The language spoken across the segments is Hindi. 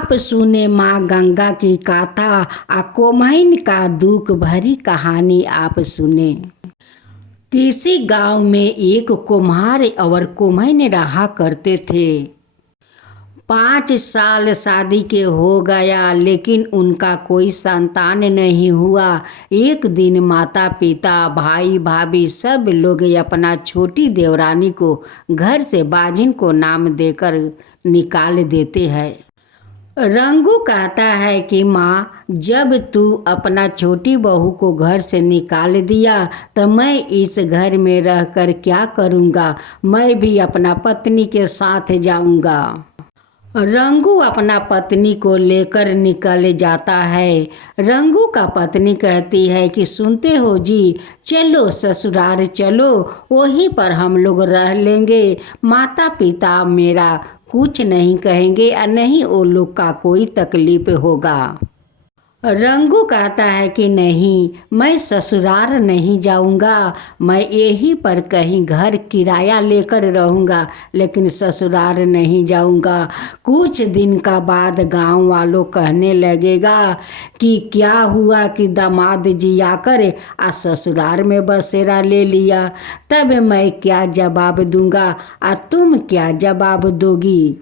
आप सुने माँ गंगा की गाथा आ कोमैन का दुख भरी कहानी आप सुने। किसी गांव में एक कुम्हार और कोमैन रहा करते थे। 5 साल शादी के हो गया लेकिन उनका कोई संतान नहीं हुआ। एक दिन माता पिता भाई भाभी सब लोग अपना छोटी देवरानी को घर से बाजिन को नाम देकर निकाल देते हैं। रंगू कहता है कि माँ, जब तू अपना छोटी बहू को घर से निकाल दिया तो मैं इस घर में रहकर क्या करूँगा। मैं भी अपना पत्नी के साथ जाऊँगा। रंगू अपना पत्नी को लेकर निकल जाता है। रंगू का पत्नी कहती है कि सुनते हो जी, चलो ससुराल चलो, वहीं पर हम लोग रह लेंगे। माता पिता मेरा कुछ नहीं कहेंगे और नहीं वो लोग का कोई तकलीफ होगा। रंगू कहता है कि नहीं, मैं ससुराल नहीं जाऊंगा, मैं यहीं पर कहीं घर किराया लेकर रहूंगा, लेकिन ससुराल नहीं जाऊंगा। कुछ दिन का बाद गांव वालों कहने लगेगा कि क्या हुआ कि दामाद जी आकर आ ससुराल में बसेरा ले लिया। तब मैं क्या जवाब दूंगा और तुम क्या जवाब दोगी।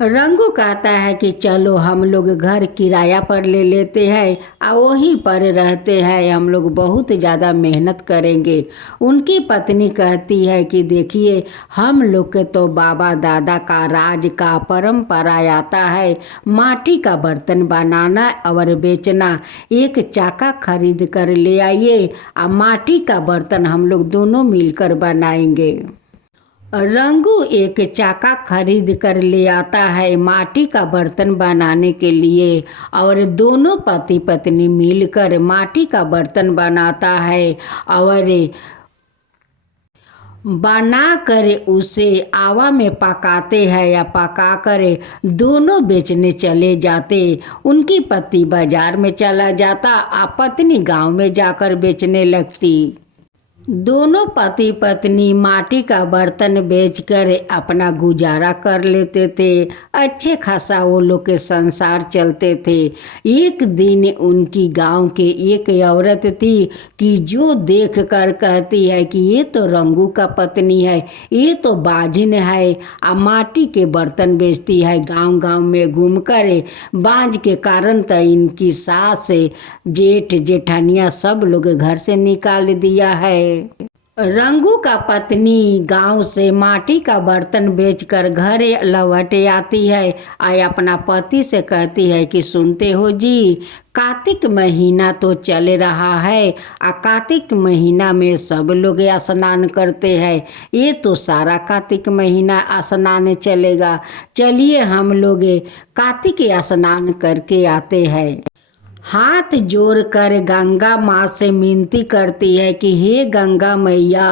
रंगू कहता है कि चलो हम लोग घर किराया पर ले लेते हैं और वहीं पर रहते हैं, हम लोग बहुत ज़्यादा मेहनत करेंगे। उनकी पत्नी कहती है कि देखिए, हम लोग के तो बाबा दादा का राज का परंपरा आता है माटी का बर्तन बनाना और बेचना। एक चाका खरीद कर ले आइए और माटी का बर्तन हम लोग दोनों मिलकर बनाएंगे। रंगू एक चाका खरीद कर ले आता है माटी का बर्तन बनाने के लिए और दोनों पति पत्नी मिलकर माटी का बर्तन बनाता है और बना कर उसे आवा में पकाते हैं या पका कर दोनों बेचने चले जाते। उनकी पति बाजार में चला जाता और पत्नी गांव में जाकर बेचने लगती। दोनों पति पत्नी माटी का बर्तन बेचकर अपना गुजारा कर लेते थे। अच्छे खासा वो लोग के संसार चलते थे। एक दिन उनकी गांव के एक औरत थी कि जो देख कर कहती है कि ये तो रंगू का पत्नी है, ये तो बाजिन है और माटी के बर्तन बेचती है। गांव गांव में घूमकर बाज के कारण तो इनकी सास जेठ जेठानिया सब लोग घर से निकाल दिया है। रंगू का पत्नी गांव से माटी का बर्तन बेचकर घर लौट आती है और अपना पति से कहती है कि सुनते हो जी, कार्तिक महीना तो चल रहा है और कार्तिक महीना में सब लोग स्नान करते हैं। ये तो सारा कार्तिक महीना स्नान चलेगा, चलिए हम लोग कार्तिक स्नान करके आते हैं। हाथ जोड़कर गंगा माँ से विनती करती है कि हे गंगा मैया,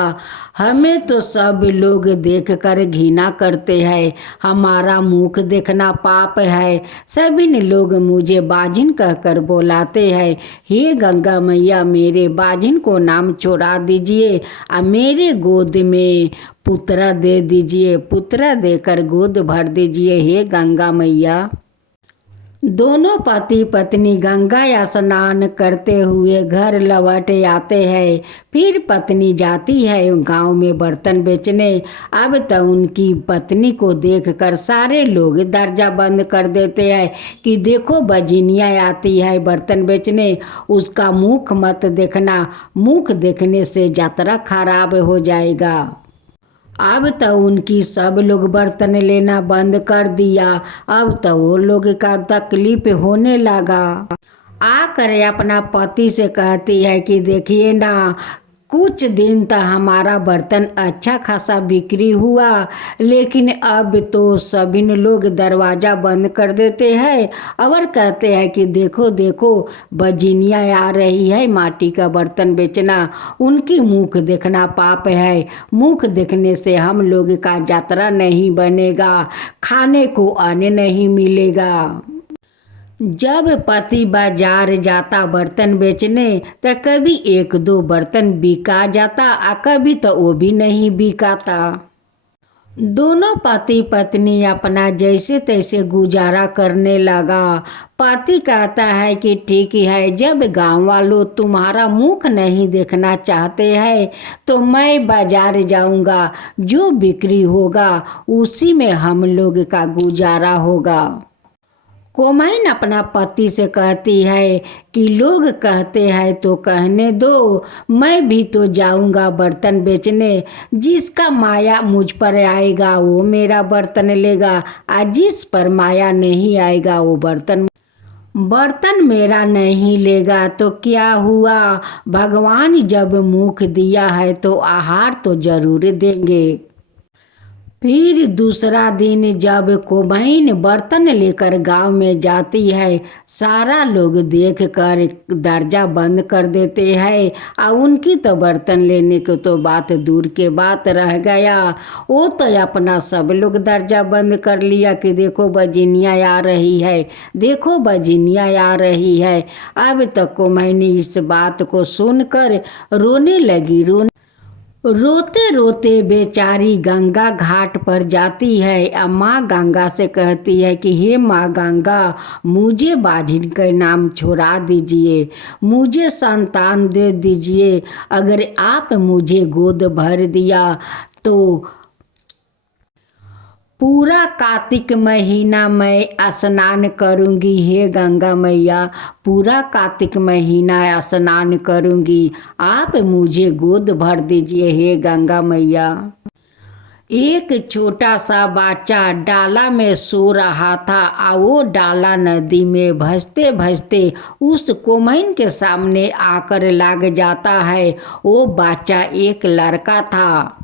हमें तो सब लोग देखकर घृणा करते हैं, हमारा मुख देखना पाप है, सभी लोग मुझे बाजिन कहकर बुलाते हैं। हे गंगा मैया, मेरे बाजिन को नाम छोड़ा दीजिए और मेरे गोद में पुत्रा दे दीजिए, पुत्रा देकर गोद भर दीजिए हे गंगा मैया। दोनों पति पत्नी गंगा स्नान करते हुए घर लौट आते हैं। फिर पत्नी जाती है गांव में बर्तन बेचने। अब तो उनकी पत्नी को देखकर सारे लोग दरजा बंद कर देते हैं कि देखो बजिनिया आती है बर्तन बेचने, उसका मुख मत देखना, मुख देखने से यात्रा खराब हो जाएगा। अब तो उनकी सब लोग बर्तन लेना बंद कर दिया। अब तो वो लोग का तकलीफ होने लगा। आकर अपना पति से कहती है कि देखिए ना, कुछ दिन तक हमारा बर्तन अच्छा खासा बिक्री हुआ, लेकिन अब तो सभी लोग दरवाज़ा बंद कर देते हैं और कहते हैं कि देखो देखो बजिनिया आ रही है माटी का बर्तन बेचना, उनकी मुख देखना पाप है, मुख देखने से हम लोग का यात्रा नहीं बनेगा, खाने को अन्न नहीं मिलेगा। जब पति बाजार जाता बर्तन बेचने तो कभी एक दो बर्तन बिका जाता और कभी तो वो भी नहीं बिकाता। दोनों पति पत्नी अपना जैसे तैसे गुजारा करने लगा। पति कहता है कि ठीक ही है, जब गांव वालों तुम्हारा मुख नहीं देखना चाहते हैं तो मैं बाजार जाऊंगा, जो बिक्री होगा उसी में हम लोग का गुजारा होगा। कोमैन अपना पति से कहती है कि लोग कहते हैं तो कहने दो, मैं भी तो जाऊंगा बर्तन बेचने। जिसका माया मुझ पर आएगा वो मेरा बर्तन लेगा, और जिस पर माया नहीं आएगा वो बर्तन बर्तन मेरा नहीं लेगा। तो क्या हुआ, भगवान जब मुख दिया है तो आहार तो जरूर देंगे। फिर दूसरा दिन जब कोमैन बर्तन लेकर गांव में जाती है, सारा लोग देख कर दरजा बंद कर देते हैं, और उनकी तो बर्तन लेने की तो बात दूर के बात रह गया। वो तो अपना सब लोग दरजा बंद कर लिया कि देखो बजिनिया आ रही है, देखो बजिनिया आ रही है। अब तक कोमैन इस बात को सुनकर रोने लगी। रोते रोते बेचारी गंगा घाट पर जाती है और माँ गंगा से कहती है कि हे माँ गंगा, मुझे बाझिन के नाम छोड़ा दीजिए, मुझे संतान दे दीजिए। अगर आप मुझे गोद भर दिया तो पूरा कार्तिक महीना मैं स्नान करूंगी। हे गंगा मैया, पूरा कार्तिक महीना स्नान करूंगी, आप मुझे गोद भर दीजिए हे गंगा मैया। एक छोटा सा बच्चा डाला में सो रहा था, और वो डाला नदी में भसते भसते उस कोमैन के सामने आकर लग जाता है। वो बच्चा एक लड़का था।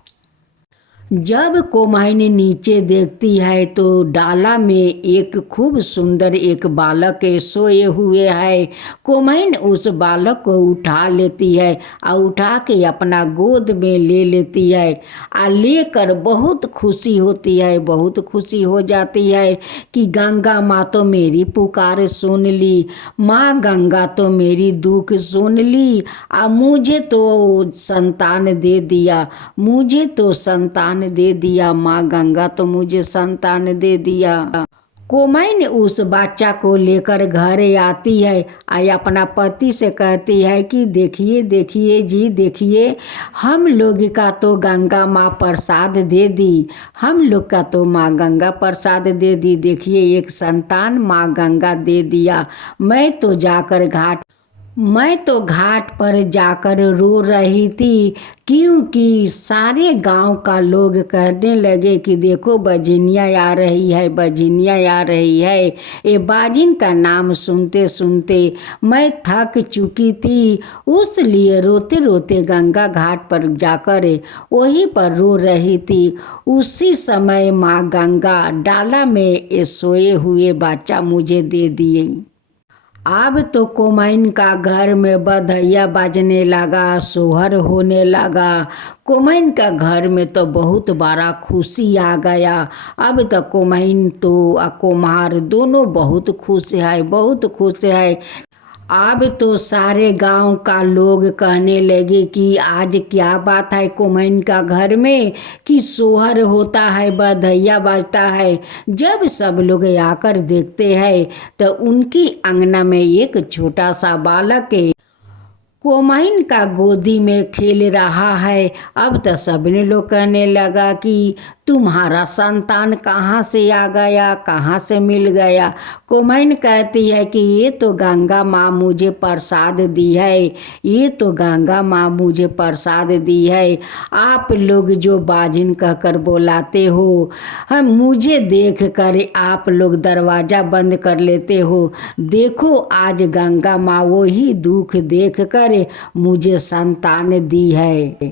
जब कोमैन नीचे देखती है तो डाला में एक खूब सुंदर एक बालक सोए हुए है। कोमैन उस बालक को उठा लेती है और उठा के अपना गोद में ले लेती है, और लेकर बहुत खुशी होती है, बहुत खुशी हो जाती है कि गंगा माँ तो मेरी पुकार सुन ली, माँ गंगा तो मेरी दुख सुन ली, और मुझे तो संतान दे दिया, मुझे तो संतान दे दिया, माँ गंगा तो मुझे संतान दे दिया। कोमैन उस बच्चा को लेकर घर आती है और अपना पति से कहती है कि देखिए देखिए जी देखिए, हम लोग का तो गंगा माँ प्रसाद दे दी, हम लोग का तो माँ गंगा प्रसाद दे दी, देखिए एक संतान माँ गंगा दे दिया। मैं तो घाट पर जाकर रो रही थी, क्योंकि सारे गांव का लोग कहने लगे कि देखो बजिनिया आ रही है, बजिनिया आ रही है। ये बाजिन का नाम सुनते सुनते मैं थक चुकी थी, उसलिए रोते रोते गंगा घाट पर जाकर वहीं पर रो रही थी। उसी समय माँ गंगा डाला में ये सोए हुए बच्चा मुझे दे दिए। अब तो कोमैन का घर में बधैया बाजने लगा, सोहर होने लगा। कोमैन का घर में तो बहुत बड़ा खुशी आ गया। अब तो कोमैन तो कुम्हार दोनों बहुत खुश है, बहुत खुश है। अब तो सारे गांव का लोग कहने लगे कि आज क्या बात है कोमैन का घर में कि सोहर होता है, बधैया बजता है। जब सब लोग आकर देखते हैं तो उनकी अंगना में एक छोटा सा बालक कोमैन का गोदी में खेल रहा है। अब तो सबने लोग कहने लगा कि तुम्हारा संतान कहाँ से आ गया, कहाँ से मिल गया। कोमैन कहती है कि ये तो गंगा माँ मुझे प्रसाद दी है, ये तो गंगा माँ मुझे प्रसाद दी है। आप लोग जो बाजिन कहकर बुलाते हो, हम मुझे देख कर आप लोग दरवाज़ा बंद कर लेते हो। देखो आज गंगा माँ वही दुख देख कर मुझे संतान दी है।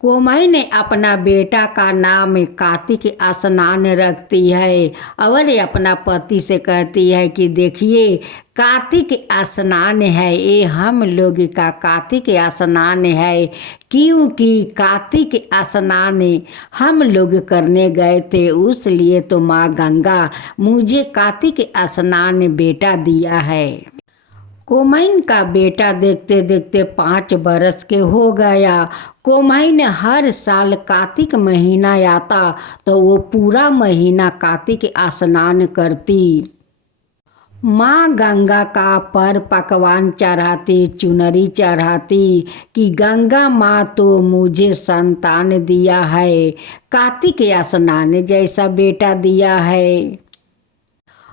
कोमैन ने अपना बेटा का नाम कार्तिक स्नान रखती है और अपना पति से कहती है कि देखिए कार्तिक स्नान है, ये हम लोग का कार्तिक स्नान है, क्योंकि कार्तिक स्नान हम लोग करने गए थे, उसलिए तो माँ गंगा मुझे कार्तिक स्नान बेटा दिया है। कोमैन का बेटा देखते देखते 5 बरस के हो गया। कोमैन हर साल कार्तिक महीना आता तो वो पूरा महीना कार्तिक स्नान करती। माँ गंगा का पर पकवान चढ़ाती, चुनरी चढ़ाती कि गंगा माँ तो मुझे संतान दिया है, कार्तिक स्नान जैसा बेटा दिया है।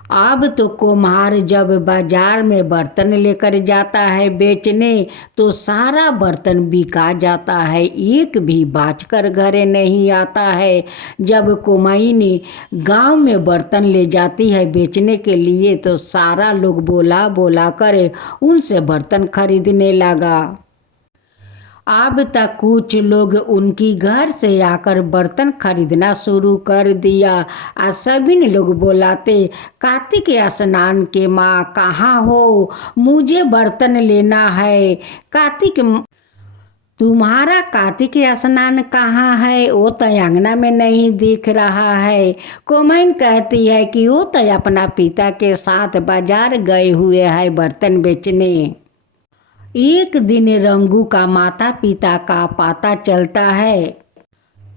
अब तो कुम्हार जब बाजार में बर्तन लेकर जाता है बेचने तो सारा बर्तन बिका जाता है, एक भी बाचकर घरे नहीं आता है। जब कुमाइन गांव में बर्तन ले जाती है बेचने के लिए तो सारा लोग बोला बोला कर उनसे बर्तन खरीदने लगा। अब तक कुछ लोग उनकी घर से आकर बर्तन खरीदना शुरू कर दिया। आज सभी लोग बोलाते, कार्तिक स्नान के माँ कहाँ हो, मुझे बर्तन लेना है। कार्तिक तुम्हारा कार्तिक स्नान कहाँ है, वो तो अंगना में नहीं दिख रहा है। कोमैन कहती है कि वो तो अपना पिता के साथ बाजार गए हुए है बर्तन बेचने। एक दिन रंगू का माता पिता का पता चलता है।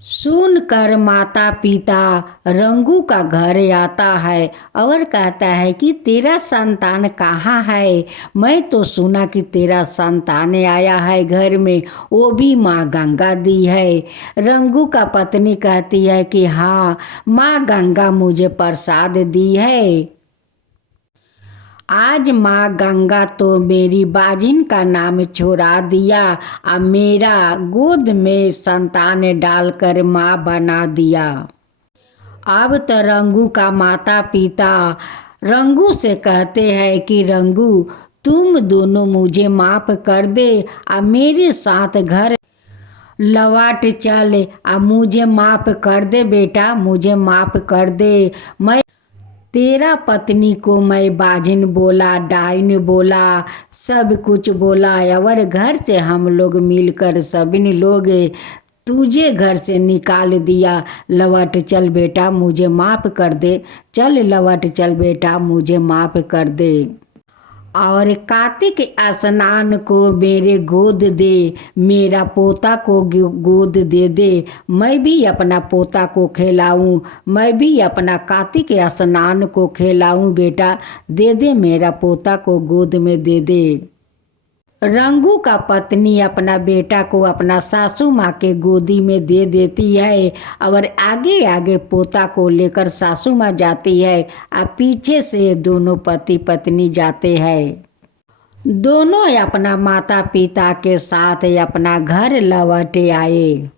सुनकर माता पिता रंगू का घर आता है और कहता है कि तेरा संतान कहाँ है, मैं तो सुना कि तेरा संतान आया है घर में, वो भी माँ गंगा दी है। रंगू का पत्नी कहती है कि हाँ, माँ गंगा मुझे प्रसाद दी है। आज माँ गंगा तो मेरी बाजिन का नाम छोड़ा दिया और मेरा गोद में संतान डालकर माँ बना दिया। अब तो रंगू का माता पिता रंगू से कहते हैं कि रंगू तुम दोनों मुझे माफ़ कर दे और मेरे साथ घर लौट चल, और मुझे माफ़ कर दे बेटा, मुझे माफ़ कर दे। मैं तेरा पत्नी को मैं बाजिन बोला, डाइन बोला, सब कुछ बोला और घर से हम लोग मिलकर सभी लोग तुझे घर से निकाल दिया। लौट चल बेटा, मुझे माफ़ कर दे, चल लौट चल बेटा, मुझे माफ़ कर दे। और कार्तिक स्नान को मेरे गोद दे, मेरा पोता को गोद दे दे, मैं भी अपना पोता को खिलाऊं, मैं भी अपना कार्तिक स्नान को खिलाऊं बेटा, दे दे मेरा पोता को गोद में दे दे। रंगू का पत्नी अपना बेटा को अपना सासू माँ के गोदी में दे देती है और आगे आगे पोता को लेकर सासू माँ जाती है और पीछे से दोनों पति पत्नी जाते हैं। दोनों अपना माता पिता के साथ अपना घर लौट आए।